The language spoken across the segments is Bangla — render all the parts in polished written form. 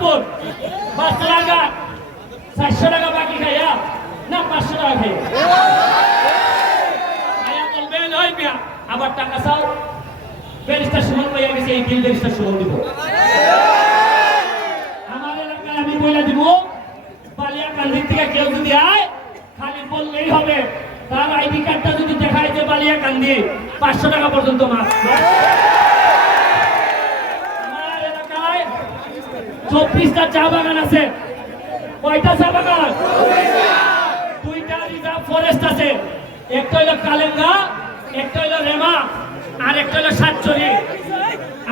মোহাম্মদপুর বাসরাঘাট 400 টাকা বাকি খাইয়া না 500 টাকা খাইয়া বলবেন ওই মিয়া আবার টাকা চাও ব্যারিস্টার সুমন পাইয়া গেছে এই বিল ব্যারিস্টার সুমন দিব আমার এলাকায় আমি বলে দিব বালিয়াকান্দি থেকে কেউ যদি আয় খালি বললেই হবে তার আইডি কার্ডটা যদি দেখায় যে বালিয়াকান্দি 500 টাকা পর্যন্ত মাছ। আমার এলাকায় 24টা চা বাগান আছে। কয়টা চা বাগান? 2টা রিজার্ভ ফরেস্ট আছে। একটা হইল কালেঙ্গা, একটা হইল রেমা, আর একটা হইল সাতচুরি।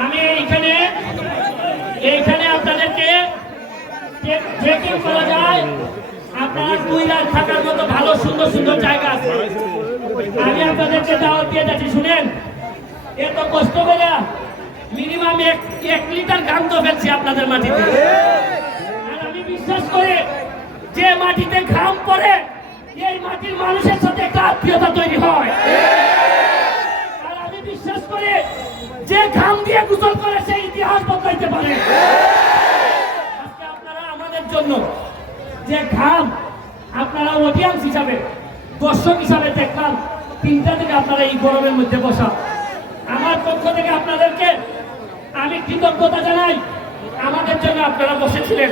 আমি এইখানে আপনাদেরকে ট্রেকিং করা যায়। আপনারা 2 রাত থাকার মতো ভালো সুন্দর সুন্দর জায়গা আছে। আমি আপনাদেরকে দাওয়াত দিয়ে যাচ্ছি, শুনেন। এত কষ্ট করে মিনিমাম 1 লিটার ঘাম তো ফেলছি আপনাদের মাটিতে। আর আমি বিশ্বাস করি যে মাটিতে ঘাম পড়ে এই মাটির মানুষের সাথে একটা আত্মীয়তা তৈরি হয়। আর আমি বিশ্বাস করি যে ঘাম দিয়ে গোসল করে সেই ইতিহাস বদলাইতে পারে। আজকে আপনারা আমাদের জন্য যে ঘাম আপনারা অডিয়েন্স হিসাবে দর্শক হিসাবে দেখলাম 3টা থেকে আপনারা এই গরমের মধ্যে বসা। আমার পক্ষ থেকে আপনাদেরকে আমি কৃতজ্ঞতা জানাই। আমাদের জন্য আপনারা বসেছিলেন।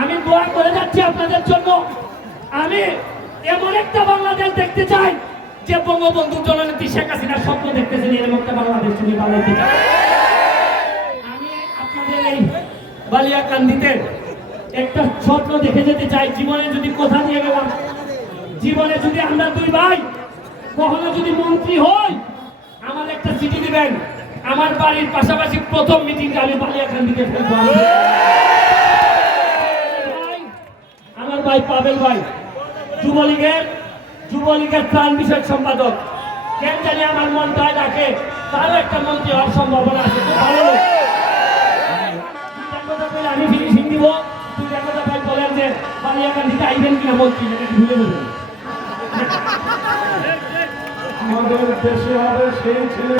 আমি দোয়া করে যাচ্ছি আপনাদের জন্য। আমি এমন একটা বাংলাদেশ দেখতে চাই যে বঙ্গবন্ধু জননেত্রী শেখ হাসিনার স্বপ্ন দেখতেছেন, এরকম একটা বাংলাদেশ তুমি বানাইতে চাই। আমি আপনাদের এই বালিয়াকান্দিতে একটা স্বপ্ন দেখে যেতে চাই। জীবনে যদি কথা দিয়ে গেলাম, জীবনে যদি আমরা 2 ভাই কখনো যদি মন্ত্রী হই, আমার একটা চিঠি দিবেন। আমার বাড়ির পাশাপাশি প্রথম মিটিংটা আমি বালিয়াকান্দিতে ফেলবো। আমার ভাই পাবেল ভাই যুবলীগের ত্রাণ বিষয়ক সম্পাদক, কেন জানি আমার মনটায় ডাকে তারও একটা মন্ত্রী হওয়ার সম্ভাবনা আছে। খুব ভালো লোক। আমি ফিনিশিং দিব। 2টা কথা ভাই বলেন যে বালিয়াকান্দিতে আইবেন কিনা মন্ত্রী, এটা ভুলে দেবেন। আমাদের দেশে হবে সেই ছেলে